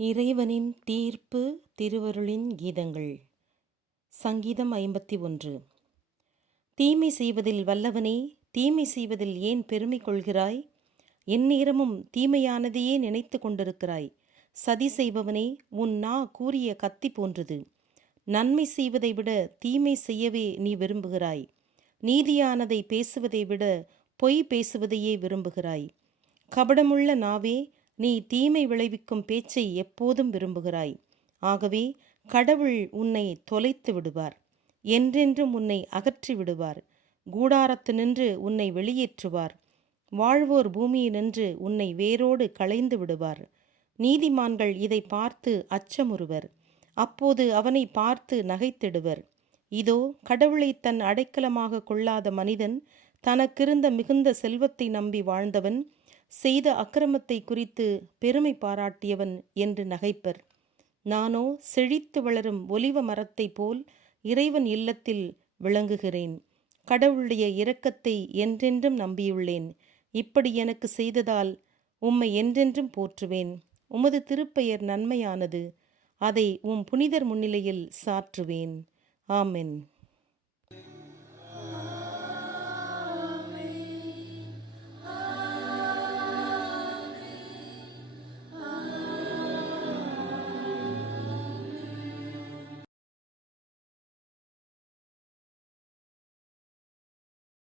இறைவனின் தீர்ப்பு திருவருளின் கீதங்கள். சங்கீதம் 51. தீமை செய்வதில் வல்லவனே, தீமை செய்வதில் ஏன் பெருமை கொள்கிறாய்? எந்நேரமும் தீமையானதையே நினைத்து கொண்டிருக்கிறாய். சதி செய்பவனே, உன் நா கூரிய கத்தி போன்றது. நன்மை செய்வதை விட தீமை செய்யவே நீ விரும்புகிறாய். நீதியானதை பேசுவதை விட பொய் பேசுவதையே விரும்புகிறாய். கபடமுள்ள நாவே, நீ தீமை விளைவிக்கும் பேச்சை எப்போதும் விரும்புகிறாய். ஆகவே கடவுள் உன்னை தொலைத்து விடுவார். என்றென்றும் உன்னை அகற்றி விடுவார். கூடாரத்தினின்று உன்னை வெளியேற்றுவார். வாழ்வோர் பூமியினின்று உன்னை வேரோடு களைந்து விடுவார். நீதிமான்கள் இதை பார்த்து அச்சமுறுவர். அப்போது அவனை பார்த்து நகைத்திடுவர். இதோ, கடவுளை தன் அடைக்கலமாக கொள்ளாத மனிதன், தனக்கிருந்த மிகுந்த செல்வத்தை நம்பி வாழ்ந்தவன், செய்த அக்கிரமத்தை குறித்து பெருமை பாராட்டியவன் என்று நகைப்பர். நானோ செழித்து வளரும் ஒலிவ மரத்தைப் போல் இறைவன் இல்லத்தில் விளங்குகிறேன். கடவுளுடைய இரக்கத்தை என்றென்றும் நம்பியுள்ளேன். இப்படி எனக்கு செய்ததால் உம்மை என்றென்றும் போற்றுவேன். உமது திருப்பெயர் நன்மையானது. அதை உம் புனிதர் முன்னிலையில் சாற்றுவேன். ஆமென்.